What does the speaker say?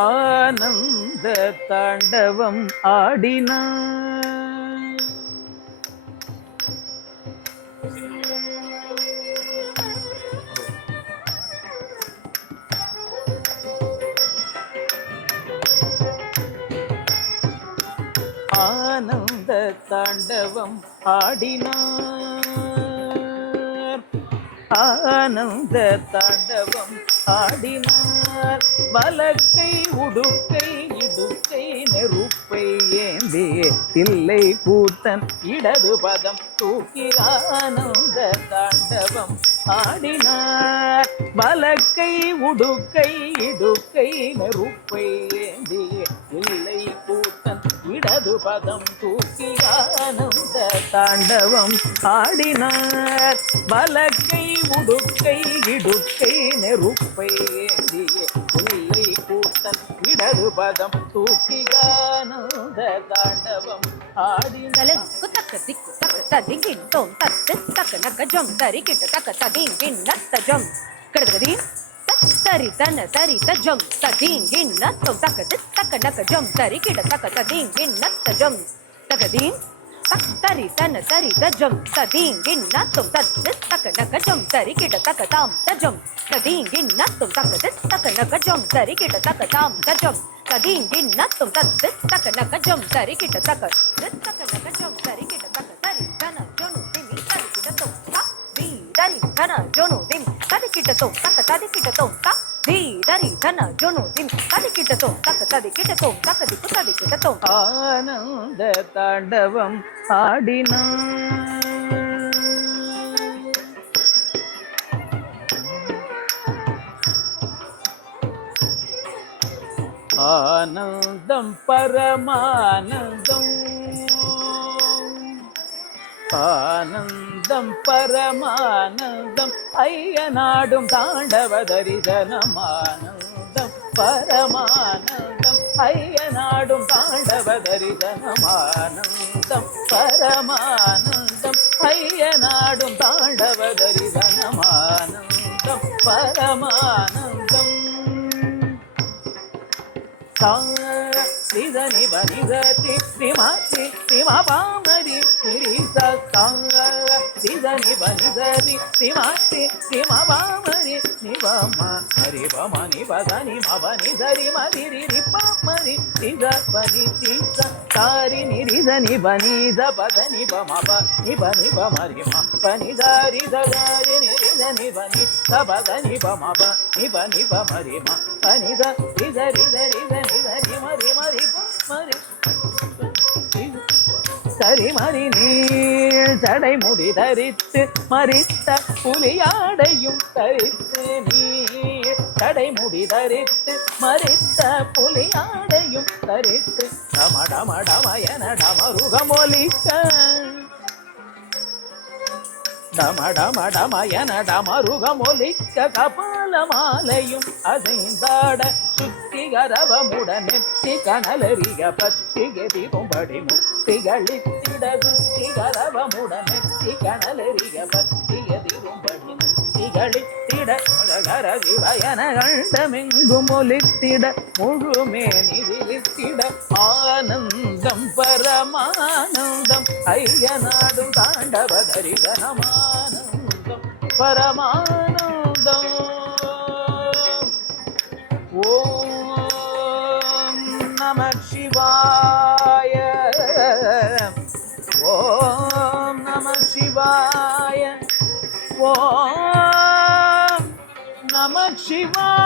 ஆனந்த தாண்டவம் ஆடினார். ஆனந்த தாண்டவம் ஆடினார். ஆனந்த தாண்டவம் ஆடினார். வலக்கை உடுக்கை இடுக்கை நெருப்பை ஏந்திய தில்லை கூத்தன் இடது பதம் தூக்கி ஆனந்த தாண்டவம் ஆடினார். வலக்கை உடுக்கை இடுக்கை நெருப்பை ஏந்திய தில்லை கூத்தன் இடது பதம் தூக்கி ஆனந்த தாண்டவம் ஆடினார். வலக்கை உடுக்கை இடுக்கை நெருப்பை ஏந்திய தில்லை கூத்தன் இடது பதம் தூக்கி ஆனந்த தாண்டவம் ஆடினார். தக்க திக்கு தக்க ததிங்கின் தோம் தத்து தக்க நக்க ஜம் தரி கிட்ட தக்க ததிங்கின் நத்த ஜம் கடகதி தரி தன தரி தஜம் ததிங்கின் நத்தம் தக்க தக்க நக்க ஜம் தரி கிட்ட தக்க ததிங்கின் நத்த ஜம் தகதி தரி தன தரி தஜம் ததிங்கின் நத்தம் தத்து தக்க நக்க ஜம் தரி கிட்ட தக்க தாம் தஜம் ததிங்கின் நத்தம் தக்க தக்க நக்க ஜம் தரி கிட்ட தக்க தாம் தஜம் ததிங்கின் நத்தம் தத்து தக்க நக்க ஜம் தரி கிட்ட தக்க தக்க நக்க ஜம் தரி கிட்ட தக்க தரி தன ஜொனு திமி தரி கிட்ட தோம் தா தி தரி தன ஜொனு திம் தரி கிட்ட தோம் தக்க தரி கிட்ட தோம் தா தி தரி தன ஜொனு திம் தரி கிட்ட தோம் தக்க தரி கிட்ட தோம் தக்க தி குத்தரி கிட்ட தோம். ஆனந்த தாண்டவம் ஆடினார். ஆனந்தம் பரமானந்தம் ஆனந்தம் பரமானந்தம் ஐயனாடும் தாண்டவ தரிசனமானந்தம் பரமானந்தம் ஐயனாடும் தாண்டவ தரிசனமானந்தம் பரமானந்தம் ஐயனாடும் தாண்டவ தரிசனமானந்தம் பரமானந்தம். நிதனி வனிதத்தி திமாத்தி திமபாமரி திரிச நிதனி வனிதத்தி திமாத்தி திமபாமரி நிவம ஹரிவம நிபதனி மபனி தரி மதிரி ரிப்பமரி திகபனி திச தாரி நிரிதனி பனித பதனி பமப நிபனி பமரி ம பனி தாரி தரி நிரிதனி பனி தபதனி பமப நிபனி பமரி ம பனி தரி தரி தரி தரி மரி மரி மரி சரி மறி நீள் சடை முடி தரித்து மறித்த புலியாடையும் தரித்து நீள் சடை முடி தரித்து மறித்த புலியாடையும் தரித்து டமடமடமயன டமருகமொலிக்க டமடமடமயன டமருகமொலிக்க கபால மாலையும் அசைந்தாட சுத்தி கரவமுடன் நெற்றி கணலறிக பத்திகதி பொம்படி முத்திகளித்திட சுத்தி கரவமுடன் நெற்றி கணலறிக பத்திகதி பொம்படி முத்திகளித்திட கர சிவயன கண்டமெங்கும் ஒலித்திட முழுமே நிதித்திட ஆனந்தம் பரமானந்தம் ஐயனாடும் தாண்டவ தரிசனமானந்தம் பரமானந்தம். ஓம் நம சிவாய ஓம் நம சிவாய ஓம் நம சிவாய.